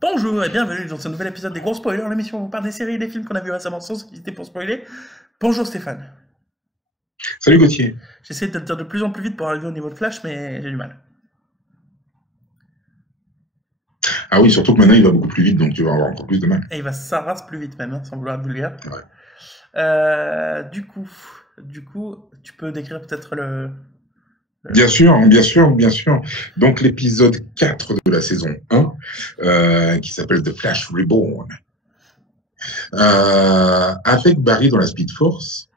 Bonjour et bienvenue dans ce nouvel épisode des Gros Spoilers, l'émission où on parle des séries et des films qu'on a vus récemment sans hésiter pour spoiler. Bonjour Stéphane. Salut Gauthier. J'essaie de le dire de plus en plus vite pour arriver au niveau de Flash, mais j'ai du mal. Ah oui, surtout que maintenant il va beaucoup plus vite, donc tu vas avoir encore plus de mal. Et il va sa race plus vite même, hein, sans vouloir être vulgaire. Ouais. Du coup, tu peux décrire peut-être le... Bien sûr, bien sûr, bien sûr. Donc l'épisode 4 de la saison 1, qui s'appelle The Flash Reborn. Avec Barry dans la Speed Force,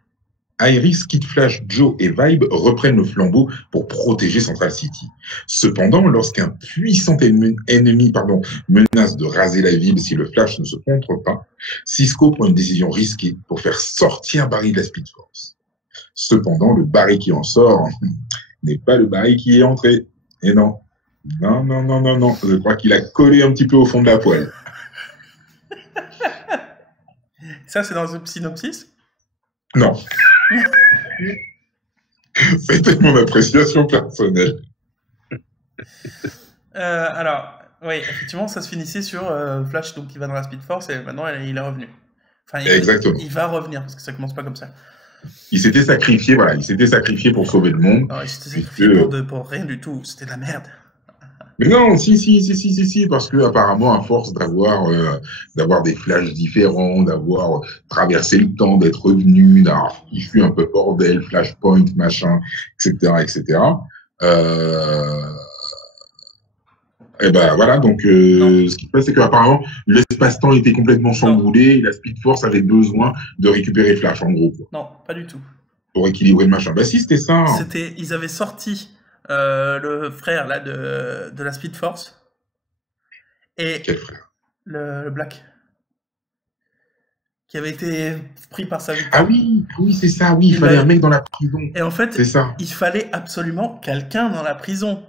Iris, Kid Flash, Joe et Vibe reprennent le flambeau pour protéger Central City. Cependant, lorsqu'un puissant ennemi menace de raser la ville si le Flash ne se contre pas, Cisco prend une décision risquée pour faire sortir Barry de la Speed Force. Cependant, le Barry qui en sort n'est pas le Barry qui est entré. Et non. Non. Je crois qu'il a collé un petit peu au fond de la poêle. Ça, c'est dans le synopsis? Non. C'était mon appréciation personnelle. Alors, oui, effectivement, ça se finissait sur Flash, donc il va dans la Speed Force et maintenant il est revenu. Enfin, Exactement. Il va revenir parce que ça commence pas comme ça. Il s'était sacrifié, voilà, il s'était sacrifié pour sauver le monde. Non, il s'était sacrifié pour rien du tout, c'était de la merde. Mais non, si, parce que apparemment, à force d'avoir des flashs différents, d'avoir traversé le temps, d'être revenu, d'avoir fichu un peu bordel, flashpoint, machin, etc. Et ben voilà, donc ce qui se passe, c'est qu'apparemment, l'espace-temps était complètement chamboulé et la Speed Force avait besoin de récupérer Flash, en gros. Quoi. Non, pas du tout. Pour équilibrer le machin. Bah si, c'était ça. Ils avaient sorti le frère là de la Speed Force. Et quel frère? Le Black. Qui avait été pris par sa vie. Ah oui, c'est ça, oui, il fallait un mec dans la prison. Et en fait, il fallait absolument quelqu'un dans la prison.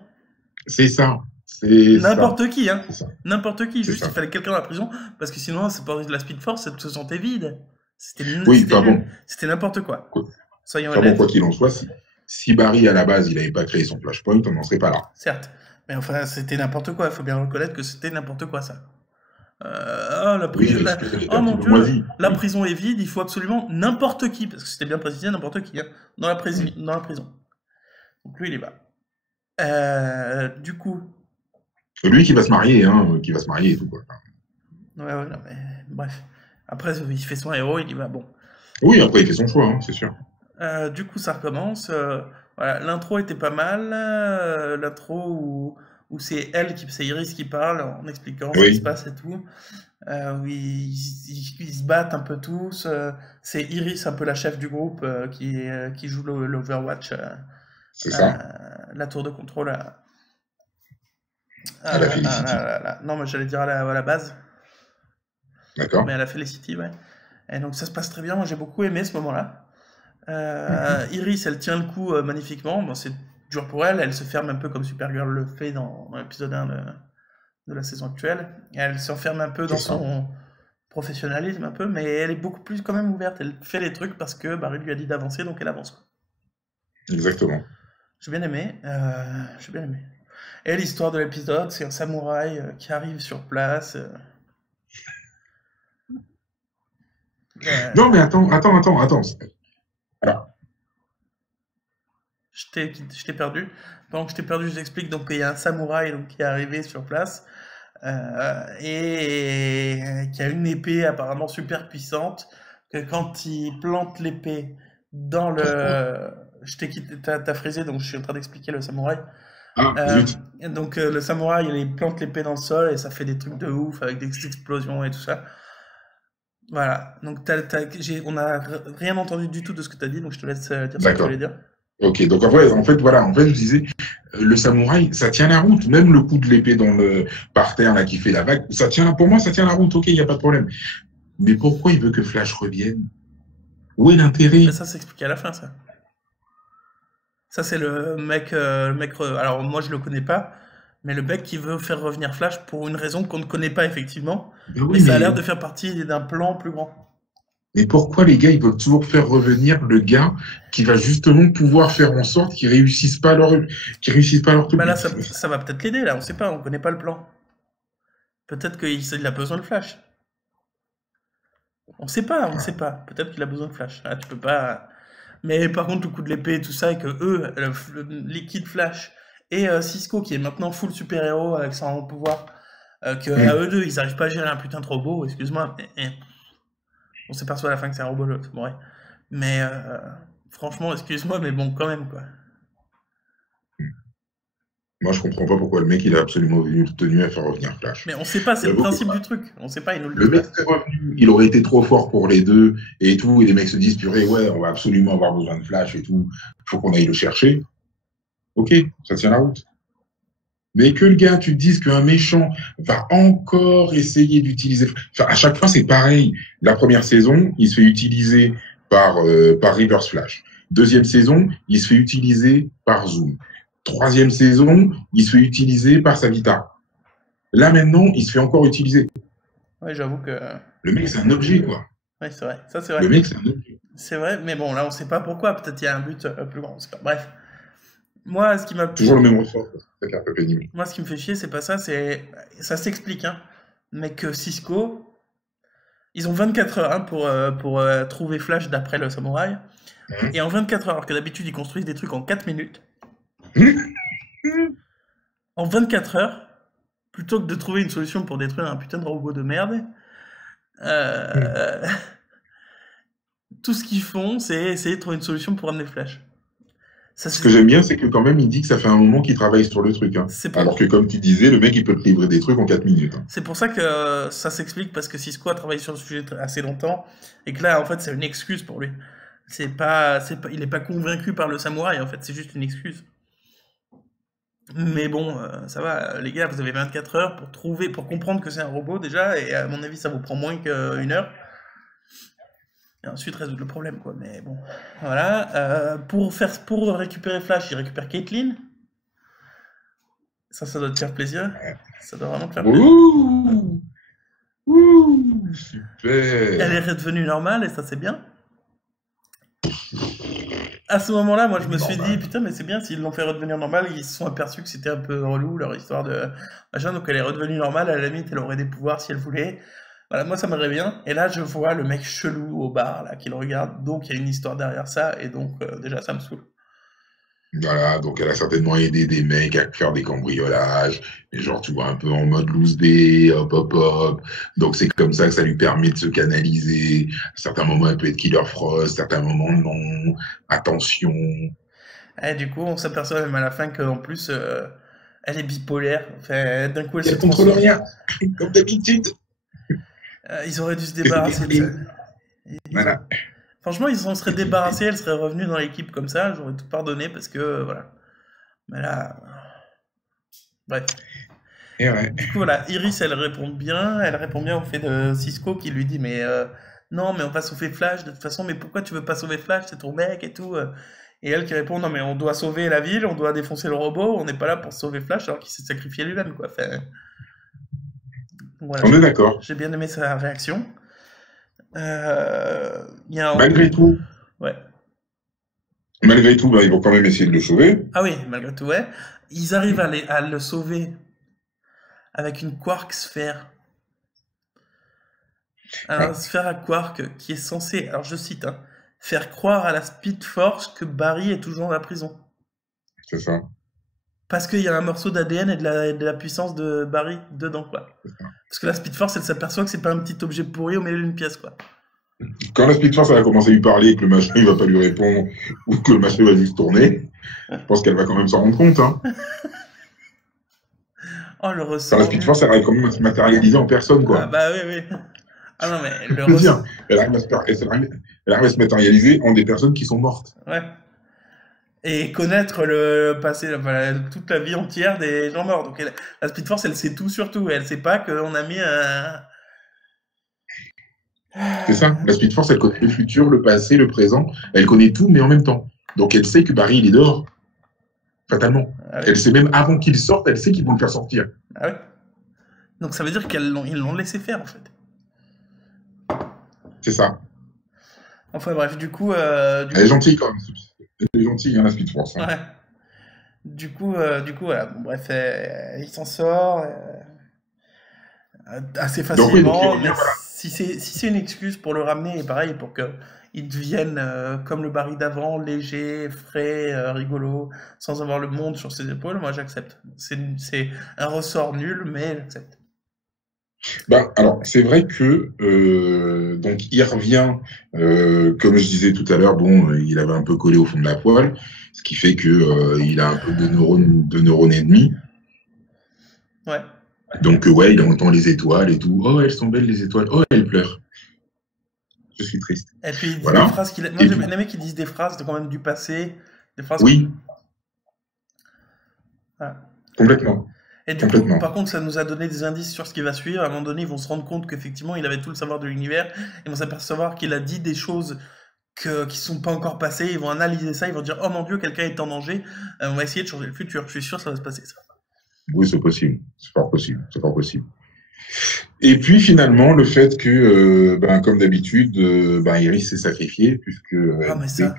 C'est ça. N'importe qui, hein. N'importe qui, juste il fallait quelqu'un dans la prison, parce que sinon, c'est pas de la Speed Force, ça se sentait vide. C'était n'importe quoi. Soyons honnêtes. Quoi qu'il en soit, si Barry, à la base, il n'avait pas créé son Flashpoint, on n'en serait pas là. Certes. Mais enfin, c'était n'importe quoi. Il faut bien reconnaître que c'était n'importe quoi, ça. La prison, oh mon Dieu, la prison est vide, il faut absolument n'importe qui, parce que c'était bien précisé, n'importe qui, hein, dans la prison. Donc lui, il y va. Du coup... Lui qui va se marier, et tout, quoi. Ouais, non, mais bref. Après, il fait son héros, il y va, bon. Oui, après, il fait son choix, hein, c'est sûr. Du coup, ça recommence. Voilà, l'intro était pas mal. L'intro où c'est Iris qui parle en expliquant ce qui se passe et tout. Où ils se battent un peu tous. C'est Iris, un peu la chef du groupe, qui joue l'Overwatch. C'est ça. La tour de contrôle. À la Felicity. Non, mais j'allais dire à la base. D'accord. Mais à la Felicity, ouais. Et donc ça se passe très bien. Moi, j'ai beaucoup aimé ce moment-là. Iris, elle tient le coup magnifiquement. Bon, c'est dur pour elle. Elle se ferme un peu comme Supergirl le fait dans l'épisode 1 de la saison actuelle. Et elle s'enferme un peu dans son professionnalisme, un peu, mais elle est beaucoup plus quand même ouverte. Elle fait les trucs parce que Barry lui a dit d'avancer, donc elle avance. Quoi. Exactement. J'ai bien aimé. Et l'histoire de l'épisode, c'est un samouraï qui arrive sur place. Non, mais attends. Alors. Je t'ai perdu. Pendant que je t'ai perdu, je t'explique. Donc, il y a un samouraï qui est arrivé sur place et qui a une épée apparemment super puissante. Que quand il plante l'épée dans le... Je t'ai quitté, t'as frisé, donc je suis en train d'expliquer le samouraï. Donc, le samouraï, il plante l'épée dans le sol et ça fait des trucs de ouf avec des explosions et tout ça. Voilà, donc on n'a rien entendu du tout de ce que tu as dit, donc je te laisse dire ce que tu voulais dire. Ok, donc en fait, je disais, le samouraï, ça tient la route, même le coup de l'épée par terre là qui fait la vague, pour moi, ça tient la route, ok, il n'y a pas de problème. Mais pourquoi il veut que Flash revienne? Où est l'intérêt? Mais ça s'explique à la fin, ça. Ça, c'est le mec, alors moi je le connais pas, mais le mec qui veut faire revenir Flash pour une raison qu'on ne connaît pas effectivement, mais ça a l'air de faire partie d'un plan plus grand. Mais pourquoi les gars, ils veulent toujours faire revenir le gars qui va justement pouvoir faire en sorte qu'ils réussissent pas leur truc? Bah là, ça va peut-être l'aider, là, on sait pas, on connaît pas le plan. Peut-être qu'il a besoin de flash. On sait pas, on sait pas. Peut-être qu'il a besoin de flash. Là, tu peux pas. Mais par contre, le coup de l'épée et tout ça, et que eux, le liquide flash et Cisco, qui est maintenant full super-héros avec son pouvoir, que à eux deux, ils arrivent pas à gérer un putain de robot, excuse-moi. On s'aperçoit à la fin que c'est un robot, c'est vrai. Mais franchement, excuse-moi, mais bon, quand même, quoi. Moi, je comprends pas pourquoi le mec, il a absolument tenu à faire revenir Flash. Mais on sait pas, c'est le principe du truc. On sait pas, il nous le Le dit mec serait revenu, il aurait été trop fort pour les deux et tout, et les mecs se disent, purée, ouais, on va absolument avoir besoin de Flash et tout, il faut qu'on aille le chercher. Ok, ça tient la route. Mais que le gars, tu te dises qu'un méchant va encore essayer d'utiliser. Enfin, à chaque fois, c'est pareil. La première saison, il se fait utiliser par Reverse Flash. Deuxième saison, il se fait utiliser par Zoom. Troisième saison, il se fait utiliser par Savita. Là, maintenant, il se fait encore utiliser. Ouais, j'avoue que. Le mec, c'est un objet, quoi. Ouais, c'est vrai. Ça, c'est vrai. Le mec, c'est un objet. C'est vrai, mais bon, là, on sait pas pourquoi. Peut-être il y a un but plus grand. C'est pas... Bref. Moi, ce qui m'a. Toujours le même ressort, c'est un peu pénible. Moi, ce qui me fait chier, c'est pas ça. Ça s'explique, hein. Mais que Cisco. Ils ont 24 heures hein, pour trouver Flash d'après le samouraï. Et en 24 heures, alors que d'habitude, ils construisent des trucs en 4 minutes. En 24 heures, plutôt que de trouver une solution pour détruire un putain de robot de merde, tout ce qu'ils font, c'est essayer de trouver une solution pour amener Flash. Ce que j'aime bien, c'est que quand même, il dit que ça fait un moment qu'il travaille sur le truc. Hein. Alors que, comme tu disais, le mec, il peut te livrer des trucs en 4 minutes. Hein. C'est pour ça que ça s'explique, parce que Cisco a travaillé sur le sujet assez longtemps, et que là, en fait, c'est une excuse pour lui. Il n'est pas convaincu par le samouraï, en fait, c'est juste une excuse. Mais bon, ça va, les gars, vous avez 24 heures pour comprendre que c'est un robot déjà, et à mon avis, ça vous prend moins qu'une heure. Et ensuite résoudre le problème, quoi. Mais bon, voilà. Pour récupérer Flash, il récupère Caitlyn. Ça doit te faire plaisir. Ça doit vraiment te faire plaisir. Ouh, super. Elle est redevenue normale, et ça, c'est bien. À ce moment-là, moi, je me suis dit, putain, mais c'est bien, s'ils l'ont fait redevenir normale, ils se sont aperçus que c'était un peu relou, leur histoire de machin, donc elle est redevenue normale, à la limite, elle aurait des pouvoirs si elle voulait. Voilà, moi, ça m'aimerait bien. Et là, je vois le mec chelou au bar, là, qui le regarde, donc il y a une histoire derrière ça, et donc, déjà, ça me saoule. Voilà, donc elle a certainement aidé des mecs à faire des cambriolages, mais genre, tu vois, un peu en mode loose day, hop, hop, hop. Donc c'est comme ça que ça lui permet de se canaliser. À certains moments, elle peut être Killer Frost, à certains moments, non. Attention. Et du coup, on s'aperçoit même à la fin qu'en plus, elle est bipolaire. Enfin, d'un coup, elle contrôle rien, comme d'habitude. Ils auraient dû se débarrasser de ça. Voilà. Franchement, ils s'en seraient débarrassés, elle serait revenue dans l'équipe comme ça, j'aurais tout pardonné parce que voilà. Mais là. Bref. Et ouais. Du coup, voilà, Iris, elle répond bien au fait de Cisco qui lui dit mais non, mais on va sauver Flash de toute façon, mais pourquoi tu veux pas sauver Flash, c'est ton mec et tout. Et elle qui répond non, mais on doit sauver la ville, on doit défoncer le robot, on n'est pas là pour sauver Flash alors qu'il s'est sacrifié lui-même, quoi. Enfin, voilà, on est d'accord. J'ai bien aimé sa réaction. Malgré tout. Ouais. Malgré tout, bah, ils vont quand même essayer de le sauver. Ah oui, malgré tout, ouais. Ils arrivent à le sauver avec une quark sphère. Alors, sphère à quark qui est censée, alors je cite, hein, faire croire à la Speed Force que Barry est toujours dans la prison. C'est ça. Parce qu'il y a un morceau d'ADN et de la puissance de Barry dedans, quoi. Parce que la Speed Force, elle s'aperçoit que c'est pas un petit objet pourri au milieu d'une pièce, quoi. Quand la Speed Force elle a commencé à lui parler et que le machin il va pas lui répondre ou que le machin va juste tourner, je pense qu'elle va quand même s'en rendre compte. Hein. Oh, le ressort. Quand la Speed Force elle arrive quand même à se matérialiser en personne, quoi. Ah bah oui, oui. Ah non, mais le ressort. Elle arrive à se matérialiser en des personnes qui sont mortes. Ouais. Et connaître le passé, toute la vie entière des gens morts. Donc la Speed Force, elle sait tout sur tout. Elle sait pas qu'on a mis un... C'est ça. La Speed Force, elle connaît le futur, le passé, le présent. Elle connaît tout, mais en même temps. Donc elle sait que Barry, il est dehors. Fatalement. Ah oui. Elle sait même avant qu'il sorte, elle sait qu'ils vont le faire sortir. Ah oui. Donc ça veut dire qu'ils l'ont laissé faire, en fait. C'est ça. Enfin bref, du coup... elle est gentille, quand même. Elle est gentille, hein, la Speed Force. Hein. Ouais. Du coup, voilà. Bon, bref, il s'en sort. Assez Donc oui, donc il facilement, revient, mais voilà. si c'est une excuse pour le ramener, et pareil, pour qu'il devienne comme le Barry d'avant, léger, frais, rigolo, sans avoir le monde sur ses épaules, moi j'accepte. C'est un ressort nul, mais j'accepte. Ben, alors, c'est vrai que donc il revient, comme je disais tout à l'heure, bon, il avait un peu collé au fond de la poêle, ce qui fait que il a un peu de neurones ennemis. Ouais. Donc ouais, il entend les étoiles et tout. Oh, elles sont belles les étoiles. Oh, elles pleurent. Je suis triste. Et puis il dit des Voilà. phrases qu'il a... Moi Et j'ai puis, bien aimé qu'ils disent des phrases quand même du passé, des phrases... oui, Voilà. complètement, Et du coup, complètement. par contre, ça nous a donné des indices sur ce qui va suivre. À un moment donné, ils vont se rendre compte qu'effectivement, il avait tout le savoir de l'univers. Ils vont s'apercevoir qu'il a dit des choses qui sont pas encore passées. Ils vont analyser ça. Ils vont dire, oh mon Dieu, quelqu'un est en danger. On va essayer de changer le futur. Je suis sûr que ça va se passer, ça. Oui, c'est possible. C'est fort possible. C'est fort possible. Et puis finalement, le fait que, ben, comme d'habitude, ben, Iris s'est sacrifiée puisque Ah, mais ça.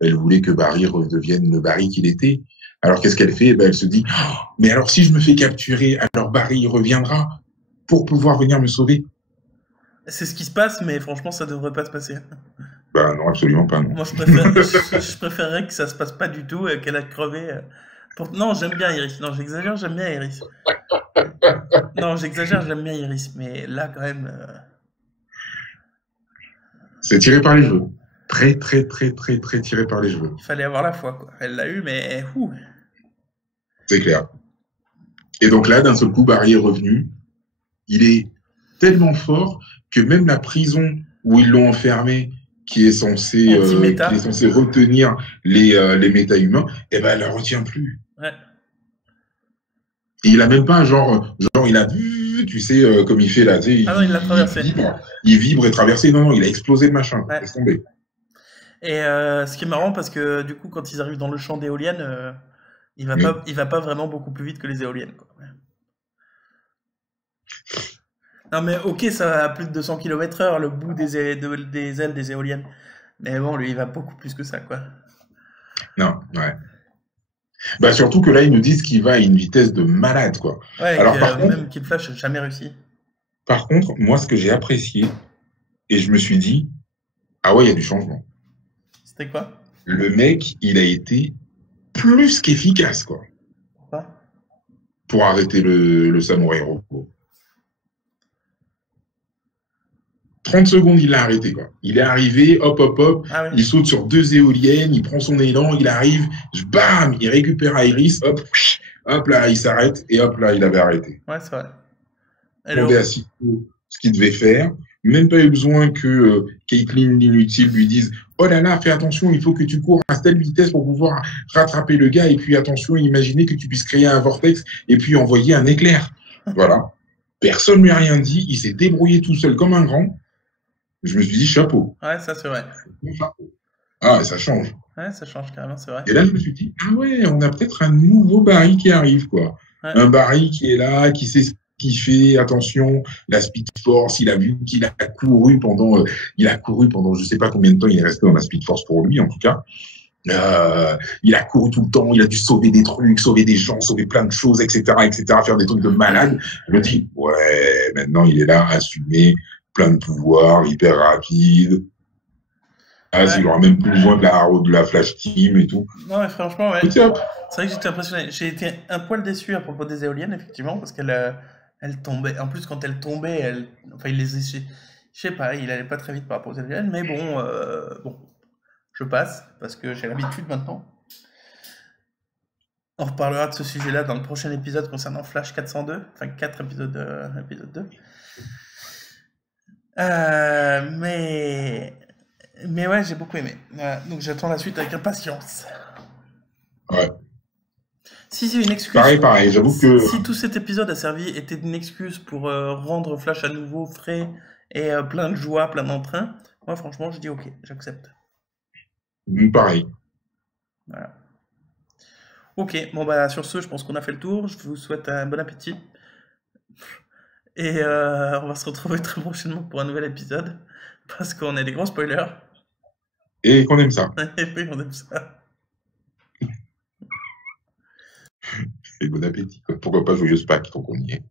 elle voulait que Barry redevienne le Barry qu'il était. Alors qu'est-ce qu'elle fait? Eh ben, elle se dit, oh, mais alors si je me fais capturer, alors Barry reviendra pour pouvoir venir me sauver. C'est ce qui se passe, mais franchement, ça devrait pas se passer. Ben non, absolument pas, non. Moi, je préférerais que ça se passe pas du tout, qu'elle a crevé. Non, j'aime bien Iris. Non, j'exagère, j'aime bien Iris. Non, j'exagère, j'aime bien Iris. Mais là, quand même, C'est tiré par les cheveux. Très, très, très, très, très tiré par les cheveux. il fallait avoir la foi, quoi. Elle l'a eu, mais... ouh. C'est clair. Et donc là, d'un seul coup, Barry est revenu. Il est tellement fort que même la prison où ils l'ont enfermé, qui est censée Anti-méta. retenir les méta-humains, eh ben, elle ne la retient plus. Ouais. Et il a même pas genre il a, tu sais, comme il fait là, tu sais, Ah non, il l'a traversé. Il vibre et traversé. Non, non, il a explosé le machin. Ouais. Laisse tomber. Et ce qui est marrant, parce que du coup, quand ils arrivent dans le champ d'éoliennes, il va pas vraiment beaucoup plus vite que les éoliennes, quoi. Non, mais ok, ça va à plus de 200 km/h, le bout des ailes des éoliennes. Mais bon, lui, il va beaucoup plus que ça, quoi. Non, ouais. Bah, surtout que là, ils nous disent qu'il va à une vitesse de malade, quoi. Ouais, Alors, même Kid Flash n'a jamais réussi. par contre, moi, ce que j'ai apprécié, et je me suis dit, ah ouais, il y a du changement. C'était quoi? Le mec, il a été plus qu'efficace, quoi, Pourquoi? pour arrêter le samouraï robot. 30 secondes, il l'a arrêté, quoi. Il est arrivé, hop, hop, hop, Ah oui. il saute sur 2 éoliennes, il prend son élan, il arrive, bam, il récupère Iris, hop là, il s'arrête, et hop là, il avait arrêté. Ouais, c'est vrai. Demandé à Siko ce qu'il devait faire. Même pas eu besoin que Caitlin, l'inutile, lui dise oh là là, fais attention, il faut que tu cours à telle vitesse pour pouvoir rattraper le gars. Et puis attention, imaginez que tu puisses créer un vortex et puis envoyer un éclair. Voilà. Personne ne lui a rien dit. Il s'est débrouillé tout seul comme un grand. Je me suis dit chapeau. Ouais, ça c'est vrai. Chapeau. Ah, ça change. Ouais, ça change carrément, c'est vrai. Et là, je me suis dit ah ouais, on a peut-être un nouveau Barry qui arrive, quoi. Ouais. Un Barry qui est là, qui sait qui fait attention, la Speed Force, il a vu qu'il a couru pendant, je sais pas combien de temps il est resté dans la Speed Force pour lui, en tout cas. Il a couru tout le temps, il a dû sauver des trucs, sauver des gens, sauver plein de choses, etc., faire des trucs de malade. Je me dis, ouais, maintenant il est là, assumé, plein de pouvoirs, hyper rapide. Ah, il aura même plus besoin de la Flash Team et tout. Non, mais franchement, ouais. Et C'est vrai que j'étais impressionné. J'ai été un poil déçu à propos des éoliennes, effectivement, parce elle tombait. En plus, quand elle tombait, enfin, je sais pas, il allait pas très vite par rapport aux éoliennes, mais bon, je passe, parce que j'ai l'habitude maintenant. On reparlera de ce sujet-là dans le prochain épisode concernant Flash 402, enfin 4 épisodes, épisode 2. Mais ouais, j'ai beaucoup aimé. Donc j'attends la suite avec impatience. Ouais. Si c'est une excuse. Pareil, j'avoue que. Si tout cet épisode était une excuse pour rendre Flash à nouveau frais et plein de joie, plein d'entrain, moi franchement, je dis ok, j'accepte. Pareil. Voilà. Ok, bon bah sur ce, je pense qu'on a fait le tour. Je vous souhaite un bon appétit. Et on va se retrouver très prochainement pour un nouvel épisode. Parce qu'on est des gros spoilers. Et qu'on aime ça. Et puis on aime ça. Et bon appétit. Pourquoi pas joyeuse Pâques, tant qu'on y est.